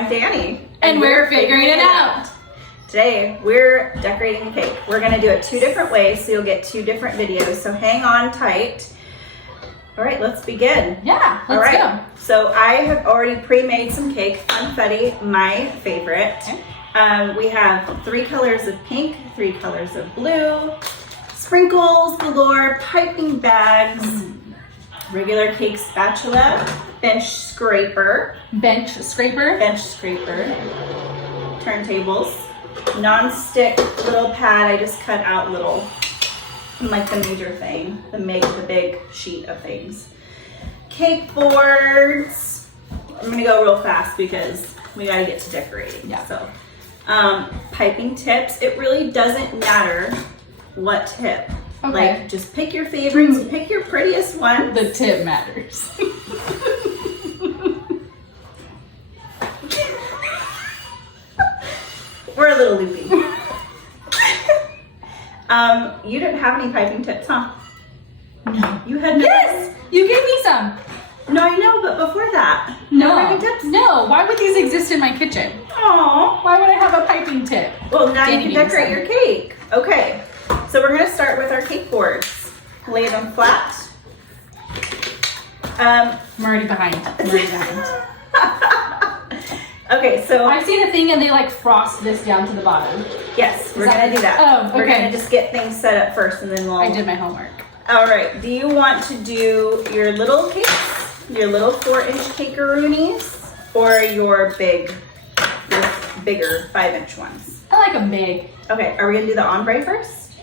I'm Danny. And we're figuring it out. Today, we're decorating a cake. We're gonna do it 2 different ways, so you'll get 2 different videos, so hang on tight. All right, let's begin. Yeah, let's go. So I have already pre-made some cake, Funfetti, my favorite. Okay. We have 3 colors of pink, 3 colors of blue, sprinkles galore, piping bags, regular cake spatula, bench scraper, turntables, non-stick little pad. I just cut out little, like the major thing, the big sheet of things. Cake boards. I'm gonna go real fast because we gotta get to decorating. Yeah. So, piping tips. It really doesn't matter what tip. Okay. Like, just pick your favorites, pick your prettiest one. The tip matters. We're a little loopy. You didn't have any piping tips, huh? No. You had no. Yes! You gave me some. No, I know, but before that, No. piping tips? No. Why would these exist in my kitchen? Aww. Why would I have a piping tip? Well, now Danny you can gave me decorate some. your cake. Okay, so we're gonna start with our cake boards. Lay them flat. I'm already behind. Okay, so I've seen a thing and they like frost this down to the bottom. yes, we're that gonna it? do that. Oh, okay. We're gonna just get things set up first, and then we'll. I did my homework. All right. Do you want to do your little cakes, your little 4-inch cakeroonies, or your bigger 5-inch ones? I like them big. Okay. Are we gonna do the ombre first?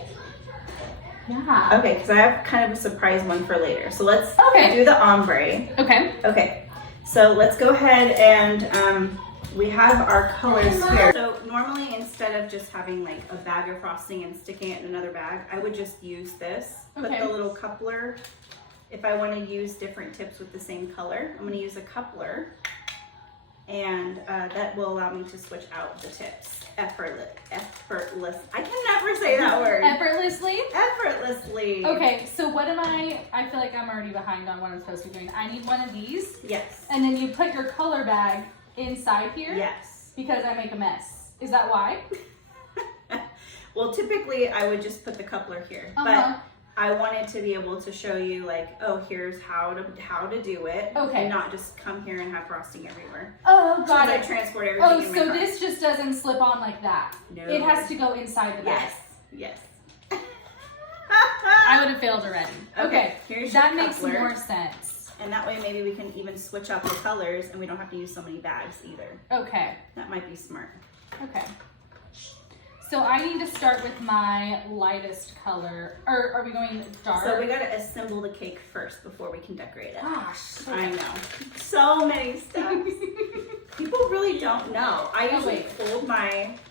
Yeah. Okay, because I have kind of a surprise one for later. So let's Okay. do the ombre. Okay. Okay. So let's go ahead and we have our colors here. So normally, instead of just having like a bag of frosting and sticking it in another bag, I would just use this. Put Okay. the little coupler. If I want to use different tips with the same color, I'm going to use a coupler, and that will allow me to switch out the tips. Effortless. I can never say that word. Effortlessly? Effortlessly. Okay, so what am I feel like I'm already behind on what I'm supposed to be doing. I need one of these. Yes. And then you put your color bag inside here. Yes. Because I make a mess. Is that why? Well, typically I would just put the coupler here, but I wanted to be able to show you like, oh, here's how to do it. Okay. And not just come here and have frosting everywhere. Oh, got Since it. I transport everything Oh, in my so car. this just doesn't slip on like that. No. It has to go inside the bag. Yes. I would have failed already. Okay. Here's that your makes coupler. more sense. And that way maybe we can even switch out the colors and we don't have to use so many bags either. Okay. That might be smart. Okay. So I need to start with my lightest color. Or are we going dark? So we gotta assemble the cake first before we can decorate it. Gosh. I know. So many steps. People really don't know. I usually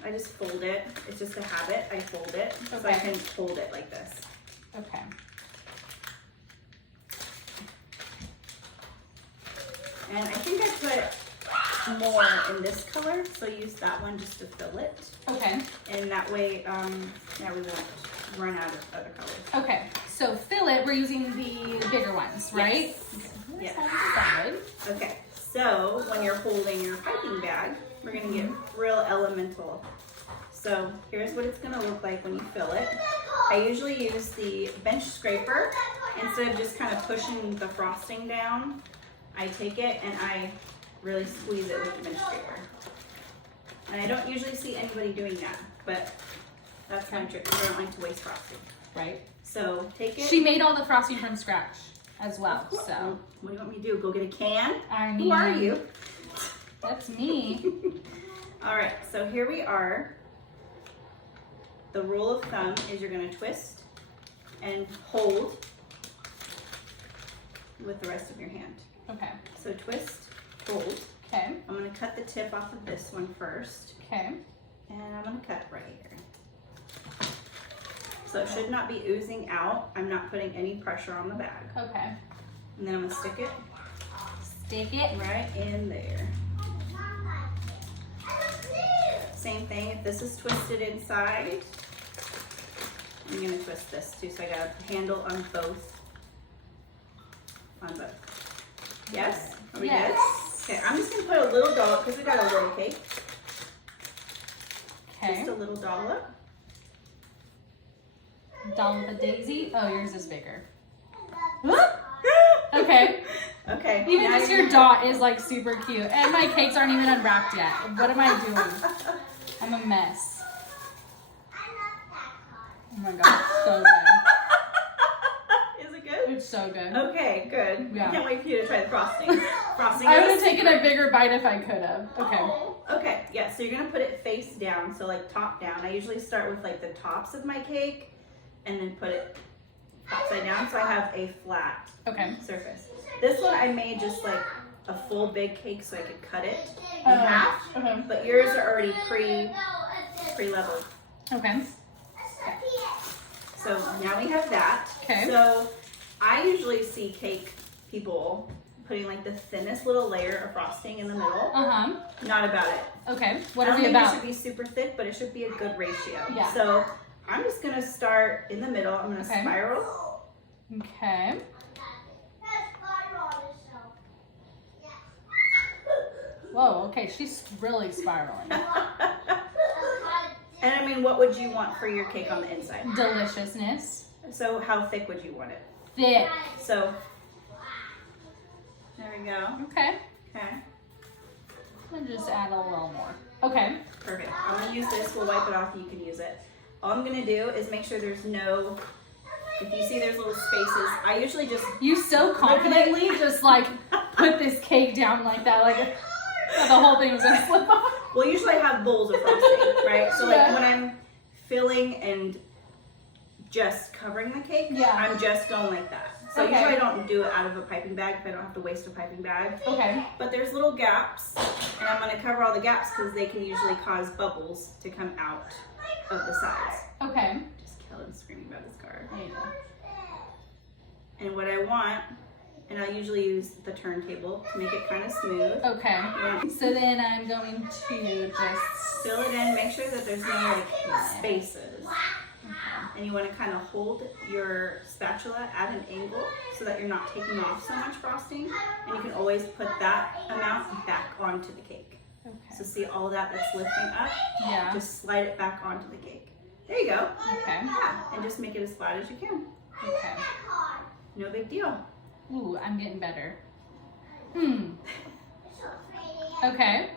I just fold it. It's just a habit. I fold it so I can hold it like this. Okay. And I think I put more in this color, so use that one just to fill it. Okay. And that way, yeah, we won't run out of other colors. Okay. So fill it. We're using the bigger ones, right? Yes. Yes. Okay. So when you're holding your piping bag, we're gonna get real elemental. So here's what it's gonna look like when you fill it. I usually use the bench scraper instead of just kind of pushing the frosting down. I take it and I really squeeze it with the bench scraper. And I don't usually see anybody doing that, but that's my trick because I don't like to waste frosting. Right. So take it. She made all the frosting from scratch as well. So what do you want me to do? Go get a can? I mean, who are you? That's me. All right, so here we are. The rule of thumb is you're gonna twist and hold with the rest of your hand. Okay. So twist, hold. Okay. I'm gonna cut the tip off of this one first. Okay. And I'm gonna cut right here. So it should not be oozing out. I'm not putting any pressure on the bag. Okay. And then I'm gonna stick it right in there. Same thing, if this is twisted inside, I'm gonna twist this too, so I got a handle on both. Yes? Are we Yes. Okay, I'm just gonna put a little dollop because we got a little cake. Okay. Just a little dollop. Dollop of daisy. Oh, yours is bigger. Okay. Okay. Even now just you're your dot is like super cute. And my cakes aren't even unwrapped yet. What am I doing? I'm a mess. Oh my god, it's so good. Is it good? It's so good. Okay, good. Yeah. I can't wait for you to try the frosting. Frosting. I would is have taken a bigger bite if I could have. Okay. Okay, yeah, so you're gonna put it face down, so like top down. I usually start with like the tops of my cake and then put it upside down so I have a flat Okay. surface. This one I made just like a full big cake so I could cut it in half, but yours are already pre-leveled. Okay. So now we have that. Okay. So I usually see cake people putting like the thinnest little layer of frosting in the middle. Uh-huh. Not about it. Okay. What I are don't we think about? it should be super thick, but it should be a good ratio. Yeah. So I'm just gonna start in the middle. I'm gonna Okay. spiral. Okay. Whoa, okay, she's really spiraling. And I mean, what would you want for your cake on the inside? Deliciousness. So how thick would you want it? Thick. So there we go. Okay. Okay. I'll just add a little more. Okay. Perfect. I'm gonna use this. We'll wipe it off. You can use it. All I'm gonna do is make sure there's no. If you see there's little spaces, I usually just. You so confidently just like put this cake down like that, like the whole thing was gonna slip off. Well, usually I have bowls of frosting, right? So like Yeah. when I'm filling and just covering the cake, Yeah. I'm just going like that. So Okay. usually I don't do it out of a piping bag if I don't have to waste a piping bag. Okay. But there's little gaps, and I'm gonna cover all the gaps because they can usually cause bubbles to come out of the sides. Okay. Just Kellen's screaming about his car. There you go. And what I want, and I usually use the turntable to make it kind of smooth. Okay. Yeah. So then I'm going to just Fill it in, make sure that there's no like spaces. And you want to kind of hold your spatula at an angle so that you're not taking off so much frosting. And you can always put that amount back onto the cake. Okay. So see all that that's lifting up? Yeah. Just slide it back onto the cake. There you go. Okay. Yeah, and just make it as flat as you can. Okay. No big deal. Ooh, I'm getting better. Okay.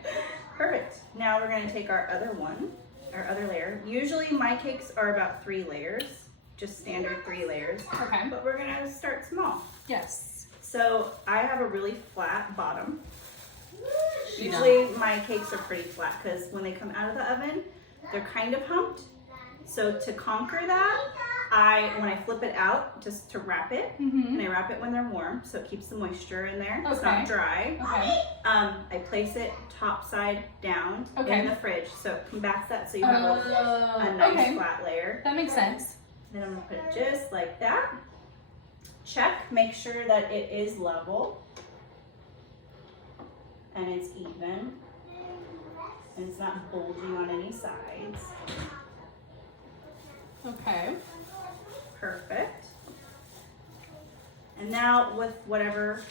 Perfect. Now we're going to take our other one, our other layer. Usually my cakes are about 3 layers, just standard 3 layers. Okay. But we're going to start small. Yes. So I have a really flat bottom. She Usually my cakes are pretty flat because when they come out of the oven, they're kind of humped. So to conquer that, when I flip it out, just to wrap it, and I wrap it when they're warm, so it keeps the moisture in there. It's not dry. Okay. I place it top side down Okay. in the fridge, so it combats that, so you have a nice okay. flat layer. That makes sense. Then I'm gonna put it just like that. Check, make sure that it is level and it's even and it's not bulging on any sides. Okay. Perfect. And now with whatever,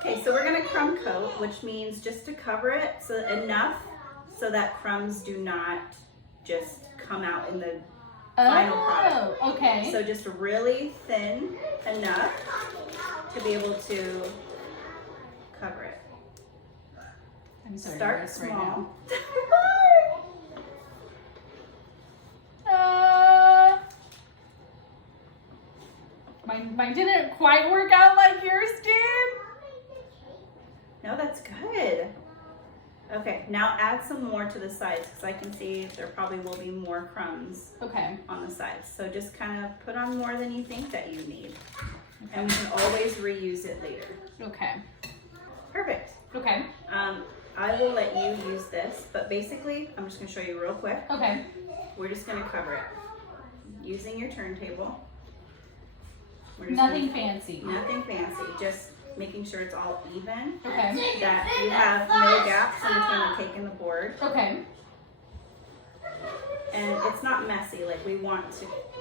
okay, so we're gonna crumb coat, which means just to cover it so enough so that crumbs do not just come out in the final product. Oh, okay. So just really thin enough to be able to cover it. I'm so Start nervous right small. now. Mine didn't quite work out like yours did. No, that's good. Okay, now add some more to the sides because I can see there probably will be more crumbs Okay. on the sides. So just kind of put on more than you think that you need. And we can always reuse it later. Okay. Perfect. Okay. I will let you use this, but basically, I'm just gonna show you real quick. Okay. We're just gonna cover it using your turntable. We're just Nothing fancy. Nothing fancy, just making sure it's all even. Okay. That you have no gaps in between the cake and the board. Okay. And it's not messy, like we want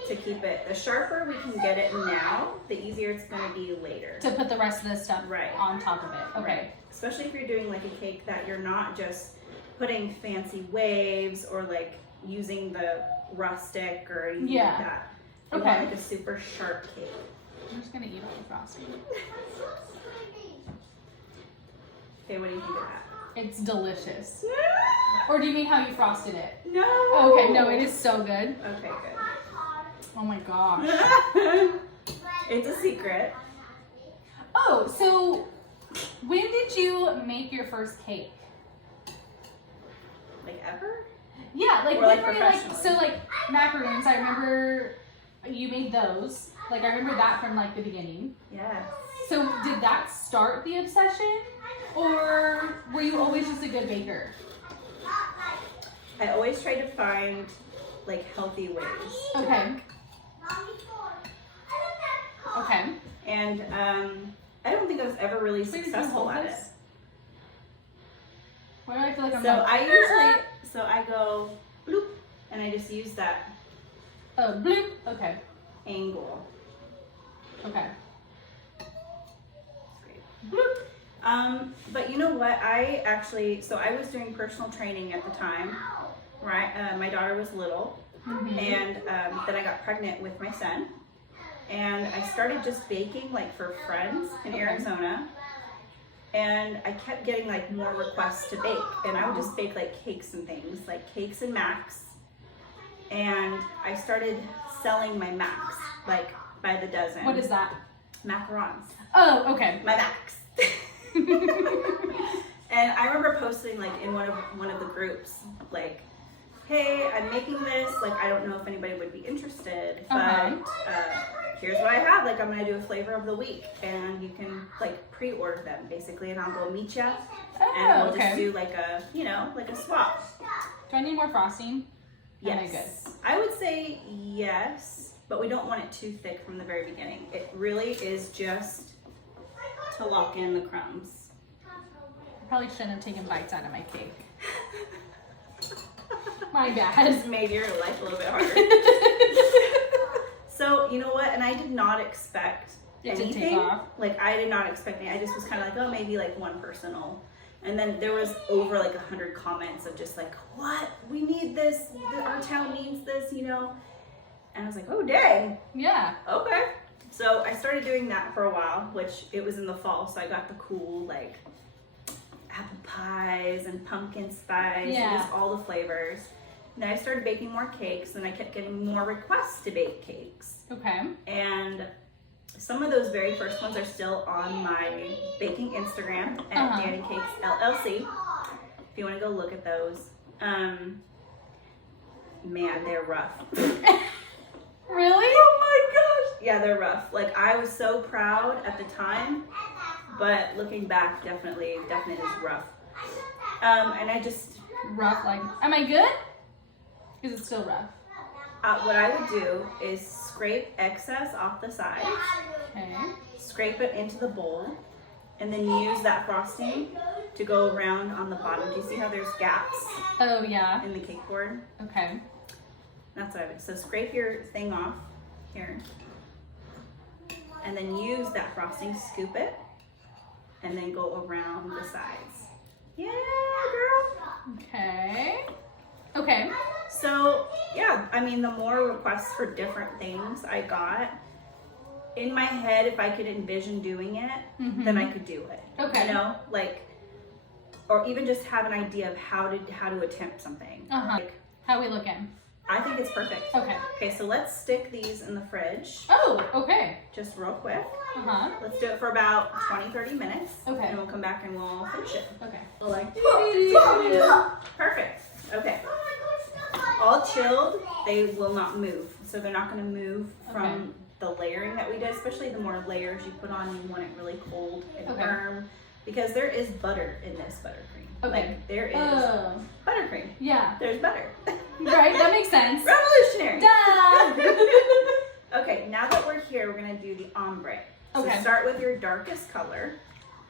to keep it, the sharper we can get it now, the easier it's gonna be later. To put the rest of this stuff Right. on top of it. Okay. Right. especially if you're doing like a cake that you're not just putting fancy waves or like using the rustic or anything like that. You want like a super sharp cake. I'm just gonna eat all the frosting. Okay, what do you think of that? It's delicious. Or do you mean how you frosted it? No. Okay, no, it is so good. Okay, good. Oh my gosh. It's a secret. Oh, so when did you make your first cake? Like ever? Yeah, like or when like were you like, professionally? so like macaroons, I remember you made those. Like I remember that from like the beginning. Yes. So did that start the obsession? Or were you always just a good baker? I always try to find like healthy ways. Okay. Okay. And I don't think I was ever really successful at it. Why do I feel like I'm So like, I usually, I go bloop, and I just use that oh, bloop. Okay. angle. Okay. Great. But you know what? I was doing personal training at the time, right? My daughter was little, and then I got pregnant with my son, and I started just baking like for friends in Arizona, and I kept getting like more requests to bake, and I would just bake like cakes and things, like cakes and macs, and I started selling my macs like by the dozen. What is that? Macarons. Oh, okay. My macs. And I remember posting like in one of the groups, like, hey, I'm making this, like I don't know if anybody would be interested, but here's what I have, like I'm gonna do a flavor of the week, and you can like pre-order them basically, and I'll go meet ya, and we'll just do like a, like a swap. Do I need more frosting? Yes. Am I good? I would say yes, but we don't want it too thick from the very beginning. It really is just to lock in the crumbs. I probably shouldn't have taken bites out of my cake. My bad. Just made your life a little bit harder. So, you know what? And I did not expect anything. To take off. Like, I did not expect anything. I just was kind of like, oh, maybe like one person will. And then there was over like 100 comments of just like, what? We need this. Our town needs this, And I was like, oh, dang. Yeah. Okay. So I started doing that for a while, which it was in the fall. So I got the cool like apple pies and pumpkin spice and just all the flavors. And then I started baking more cakes, and I kept getting more requests to bake cakes. Okay. And some of those very first ones are still on my baking Instagram at Danny Cakes LLC. If you want to go look at those. Man, they're rough. Really? Oh my gosh. Yeah, they're rough. Like I was so proud at the time, but looking back, definitely is rough. And I just rough. Like, am I good? Is it still rough? What I would do is scrape excess off the sides, Okay. scrape it into the bowl, and then use that frosting to go around on the bottom. Do you see how there's gaps Oh yeah. in the cake board? Okay. That's what I would. So scrape your thing off here, and then use that frosting, scoop it, and then go around the sides. Yeah, girl. Okay. Okay. So yeah, I mean, the more requests for different things I got, in my head, if I could envision doing it, then I could do it. Okay. Like, or even just have an idea of how to attempt something. Like, How we looking? I think it's perfect. Okay. Okay, so let's stick these in the fridge. Oh, okay. Just real quick. Let's do it for about 20-30 minutes. Okay. And we'll come back and we'll finish it. Okay. Like, perfect. Okay. All chilled, they will not move. So they're not going to move from the layering that we did, especially the more layers you put on, you want it really cold and firm. Because there is butter in this buttercream. Okay. Like, there is buttercream. Yeah. There's butter. Right, that makes sense. Revolutionary. Duh! Okay, now that we're here, we're going to do the ombre. So start with your darkest color,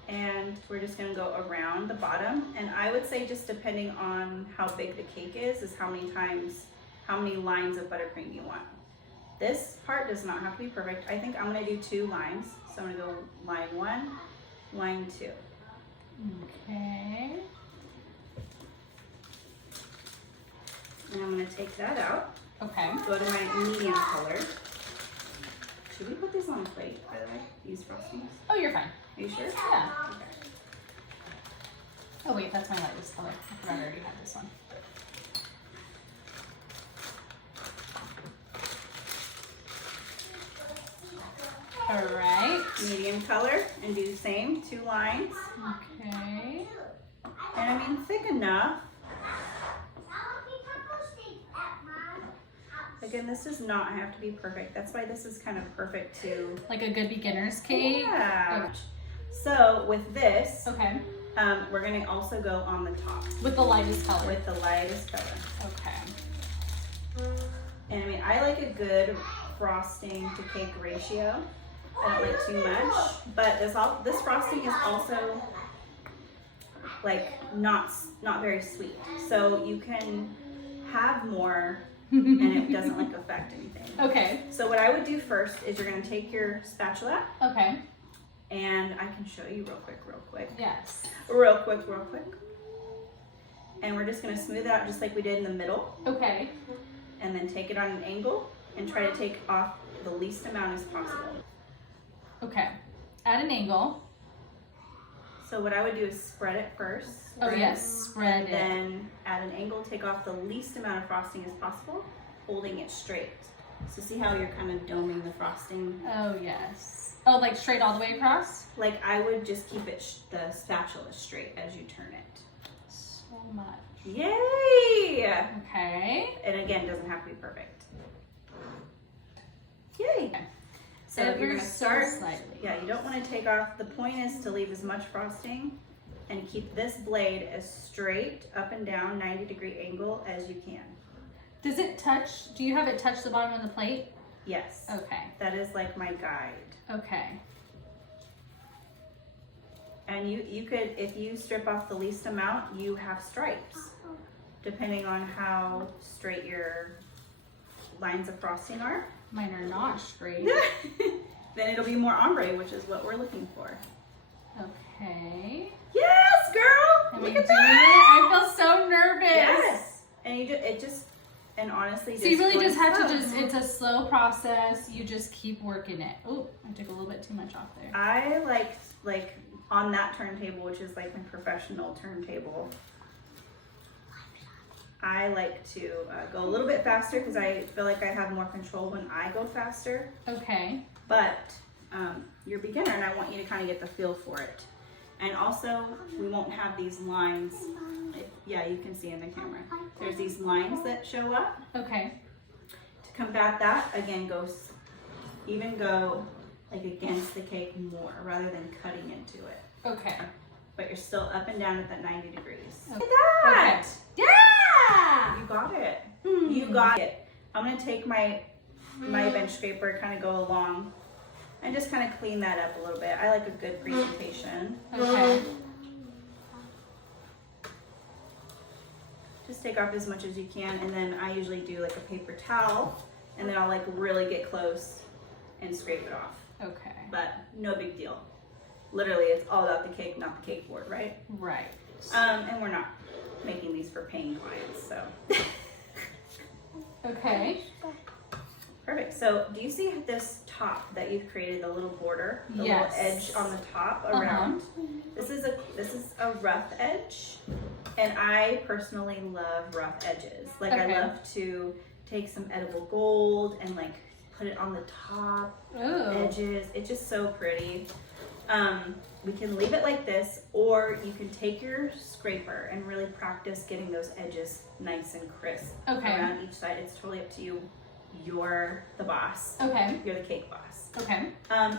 and we're just going to go around the bottom. And I would say, just depending on how big the cake is how many lines of buttercream you want. This part does not have to be perfect. I think I'm going to do 2 lines. So I'm going to go line 1, line 2. Okay. And I'm gonna take that out. Okay. Go to my medium color. Should we put this on a plate, by the way? These frostings? Oh, you're fine. Are you sure? Yeah. Okay. Oh wait, that's my lightest color. I forgot I already had this one. All right. Medium color and do the same, 2 lines. Okay. And I mean thick enough. Again, this does not have to be perfect. That's why this is kind of perfect too. Like a good beginner's cake? Yeah. Okay. So with this, Okay. we're gonna also go on the top With the lightest color? with the lightest color. Okay. And I mean, I like a good frosting to cake ratio. I don't like too much, but this frosting is also like not very sweet. So you can have more and it doesn't like affect anything. Okay. So what I would do first is you're gonna take your spatula Okay. and I can show you real quick. Yes. Real quick. And we're just gonna smooth it out just like we did in the middle. Okay. And then take it on an angle and try to take off the least amount as possible. Okay. At an angle. So what I would do is spread it first. Oh right? yes, spread it. Then at an angle, take off the least amount of frosting as possible, holding it straight. So see how you're kind of doming the frosting? Oh yes. Oh, like straight all the way across? Like I would just keep it the spatula straight as you turn it. So much. Yay! Okay. And again, it doesn't have to be perfect. Yay! Okay. So Ever you're gonna so start, slightly. yeah, you don't want to take off. The point is to leave as much frosting and keep this blade as straight up and down 90-degree angle as you can. Does it touch, do you have it touch the bottom of the plate? Yes. Okay. That is like my guide. Okay. And you could, if you strip off the least amount, you have stripes, depending on how straight your lines of frosting are. Mine are not straight. Then it'll be more ombre, which is what we're looking for. Okay. Yes, girl! Am Look I at doing that! it? I feel so nervous. Yes! And and honestly, So you really going just have slow. to it's a slow process. You just keep working it. Oh, I took a little bit too much off there. I like on that turntable, which is like my professional turntable, I like to go a little bit faster because I feel like I have more control when I go faster. Okay. But you're a beginner and I want you to kind of get the feel for it. And also, we won't have these lines. Yeah, you can see in the camera. There's these lines that show up. Okay. To combat that, again, go like against the cake more rather than cutting into it. Okay. But you're still up and down at that 90 degrees. Okay. Look at that! Okay. Yeah! You got it. You got it. I'm gonna take my bench scraper, kind of go along, and just kind of clean that up a little bit. I like a good presentation. Okay. Just take off as much as you can, and then I usually do like a paper towel, and then I'll like really get close and scrape it off. Okay. But no big deal. Literally, it's all about the cake, not the cake board, right? Right. And we're not making these for paying clients, so. Okay. Perfect. So do you see this top that you've created, the little border, the Yes. little edge on the top around? This is a rough edge, and I personally love rough edges. Like Okay. I love to take some edible gold and like put it on the top Ooh. edges. It's just so pretty. We can leave it like this, or you can take your scraper and really practice getting those edges nice and crisp Okay. around each side. It's totally up to you. You're the boss. Okay. You're the cake boss. Okay.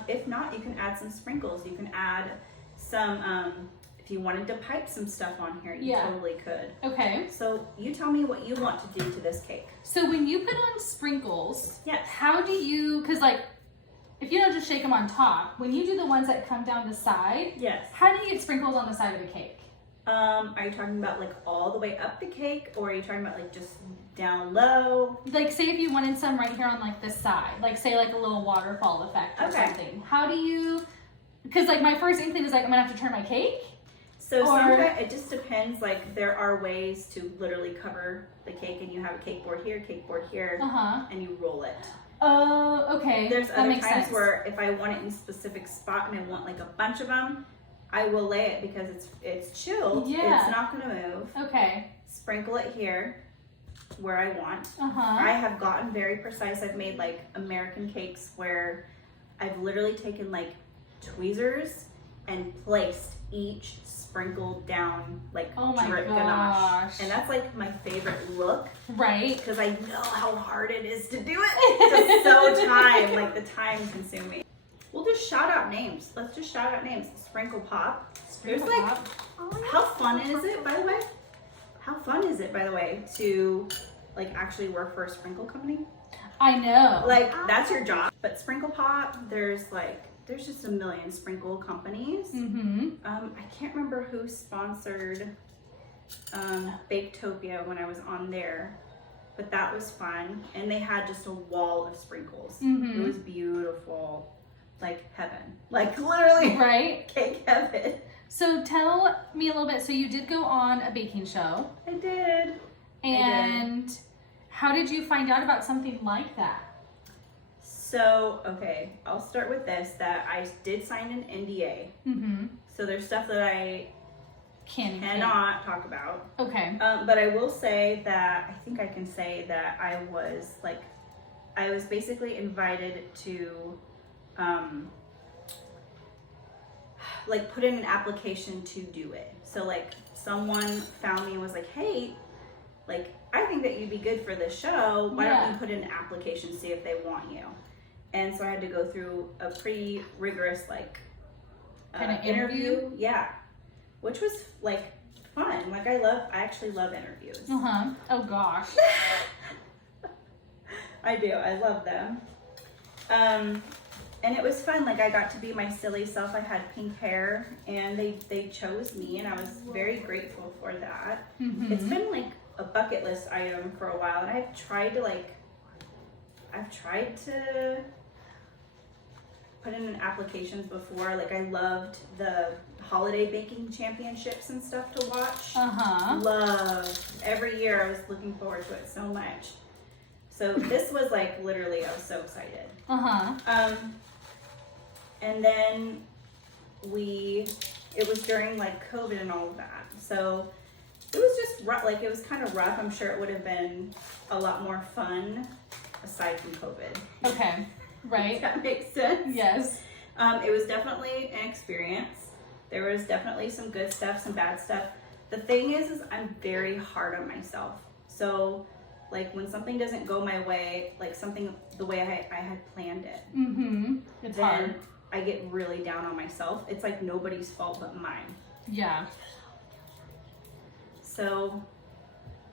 If not, you can add some sprinkles. You can add some, if you wanted to pipe some stuff on here, you Yeah. totally could. Okay. So you tell me what you want to do to this cake. So when you put on sprinkles, Yes. how do you, because like, if you don't just shake them on top, when you do the ones that come down the side, Yes. how do you get sprinkles on the side of the cake? Are you talking about like all the way up the cake, or are you talking about like just down low? Like say if you wanted some right here on like the side, like say like a little waterfall effect or Okay. something. How do you, because like my first inkling is like I'm gonna have to turn my cake. So sometimes it just depends. Like there are ways to literally cover the cake, and you have a cake board here, and you roll it. Oh, okay. There's that other makes times sense. where if I want it in a specific spot and I want like a bunch of them, I will lay it because it's chilled. Yeah. It's not gonna move. Okay. Sprinkle it here where I want. Uh-huh. I have gotten very precise. I've made like American cakes where I've literally taken like tweezers and placed each sprinkled down like Oh my drip gosh. ganache. And that's like my favorite look Right. because I know how hard it is to do it. It's just so time consuming. We'll just shout out names. Let's just shout out names. Sprinkle Pop. Sprinkle There's like, Pop. how fun is it, by the way? How fun is it, by the way, to like actually work for a sprinkle company? I know. Like that's your job. But Sprinkle Pop, there's just a million sprinkle companies. Mm-hmm. I can't remember who sponsored Baketopia when I was on there, but that was fun. And they had just a wall of sprinkles. Mm-hmm. It was beautiful. Like heaven. Like literally Right. cake heaven. So tell me a little bit. So you did go on a baking show. I did. And how did you find out about something like that? So, okay, I'll start with this, that I did sign an NDA. Mm-hmm. So there's stuff that I cannot talk about. Okay. But I will say that, I think I can say that I was basically invited to, like put in an application to do it. So like someone found me and was like, hey, like, I think that you'd be good for this show. Why don't you put in an application, see if they want you? And so I had to go through a pretty rigorous, like, kind of interview. Yeah. Which was, like, fun. Like, I actually love interviews. Uh-huh. Oh, gosh. I do. I love them. And it was fun. Like, I got to be my silly self. I had pink hair, and they chose me, and I was very grateful for that. Mm-hmm. It's been, like, a bucket list item for a while, and I've tried to put in applications before. Like I loved the holiday baking championships and stuff to watch. Love every year. I was looking forward to it so much. So this was like literally, I was so excited. And then it was during like COVID and all of that, so it was just rough. Like it was kind of rough. I'm sure it would have been a lot more fun aside from COVID. Okay, right. Does that make sense? Yes. It was definitely an experience. There was definitely some good stuff, some bad stuff. The thing is I'm very hard on myself. So like when something doesn't go my way, like something the way I had planned it, It's then hard. I get really down on myself. It's like nobody's fault but mine. Yeah. So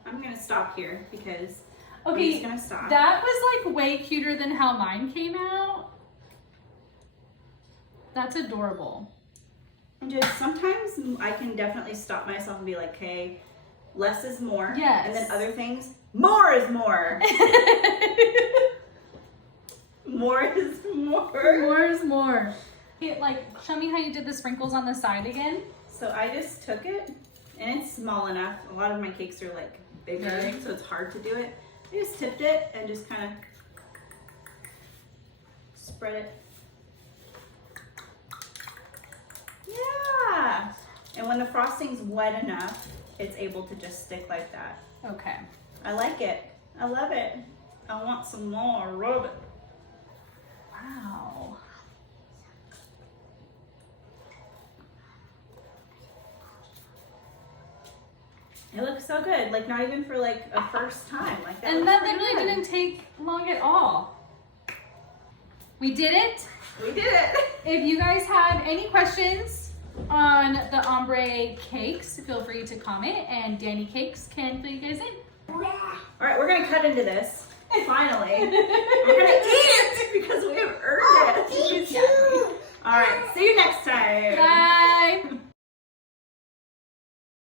I'm gonna stop here because Okay, he's gonna stop. that was like way cuter than how mine came out. That's adorable. And just sometimes I can definitely stop myself and be like, okay, less is more. Yes. And then other things, more is more. More is more. More is more. Okay, like, show me how you did the sprinkles on the side again. So I just took it, and it's small enough. A lot of my cakes are like bigger, Right. so it's hard to do it. I just tipped it and just kind of spread it. Yeah. And when the frosting's wet enough, it's able to just stick like that. Okay. I like it. I love it. I want some more. Rub it. Wow. It looks so good. Like not even for like a first time. Like that. And that looks literally pretty didn't take long at all. We did it. good. We did it. If you guys have any questions on the ombre cakes, feel free to comment, and Danny Cakes can fill you guys in. All right, we're gonna cut into this. Finally, we're gonna eat it because we have earned it. Me too. All right, see you next time. Bye.